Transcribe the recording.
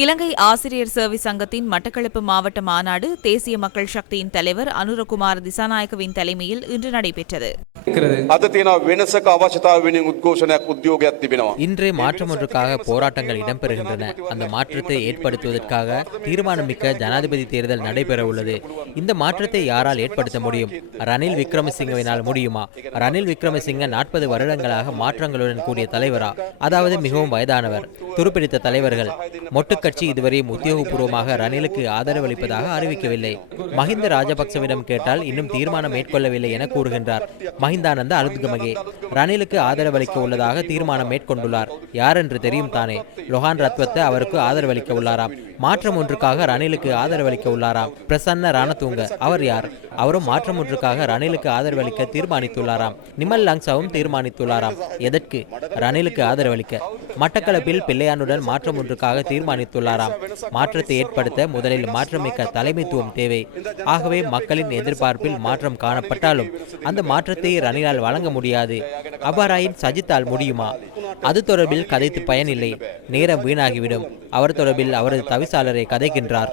இலங்கை ஆசிரியர் சேவை சங்கத்தின் மட்டக்களப்பு மாவட்ட மாநாடு தேசிய மக்கள் சக்தியின் தலைவர் அனுரகுமார் திசாநாயக்கவின் தலைமையில் இன்று நடைபெற்றது. இன்று மாற்றம் ஒன்றுக்காக போராட்டங்கள் இடம்பெறுகின்றன. அந்த மாற்றத்தை ஏற்படுத்துவதற்காக தீர்மானமிக்க ஜனாதிபதி தேர்தல் நடைபெற உள்ளது இந்த மாற்றத்தை யாரால் ஏற்படுத்த முடியும்? ரணில் விக்ரமசிங்கவினால் முடியுமா? ரணில் விக்ரமசிங்க நாற்பது வருடங்களாக மாற்றங்களுடன் கூடிய தலைவரா? அதாவது மிகவும் வயதானவர். துருப்பிடித்த தலைவர்கள். மொட்டுக்கட்சி இதுவரையும் உத்தியோகபூர்வமாக ரணிலுக்கு ஆதரவளிப்பதாக அறிவிக்கவில்லை. மஹிந்த ராஜபக்சவிடம் கேட்டால் இன்னும் தீர்மானம் மேற்கொள்ளவில்லை என கூறுகின்றார். மஹிந்தானந்த அலுத்கமகே ரணிலுக்கு ஆதரவளிக்க உள்ளதாக தீர்மானம் மேற்கொண்டுள்ளார். யார் என்று தெரியும் தானே. லொஹான் ரத்வத்த அவருக்கு ஆதரவளிக்க உள்ளாராம். மாற்றம் ஒன்றுக்காக ரணிலுக்கு ஆதரவளிக்க உள்ளாராம். பிரசன்ன ரணதுங்க அவர் யார்? அவரும் மாற்றம் ஒன்றுக்காக ரணிலுக்கு ஆதரவளிக்க தீர்மானித்துள்ளாராம். நிமல் லங்ஸாவும் தீர்மானித்துள்ளாராம். எதற்கு? ரணிலுக்கு ஆதரவளிக்க மட்டக்களப்பில் பிள்ளையானுடன் மாற்றம் ஒன்றுக்காக தீர்மானித்துள்ளாராம். மாற்றத்தை ஏற்படுத்த முதலில் மாற்றமிக்க தலைமைத்துவம் தேவை. ஆகவே மக்களின் எதிர்பார்ப்பில் மாற்றம் காணப்பட்டாலும் அந்த மாற்றத்தை ரணிலால் வழங்க முடியாது. அவ்வாறாயின் சஜித்தால் முடியுமா? அது தொடர்பில் கதைத்து பயனில்லை. நேரம் வீணாகிவிடும். அவர் தொடர்பில் அவரது தவிசாளரை கதைக்கின்றார்.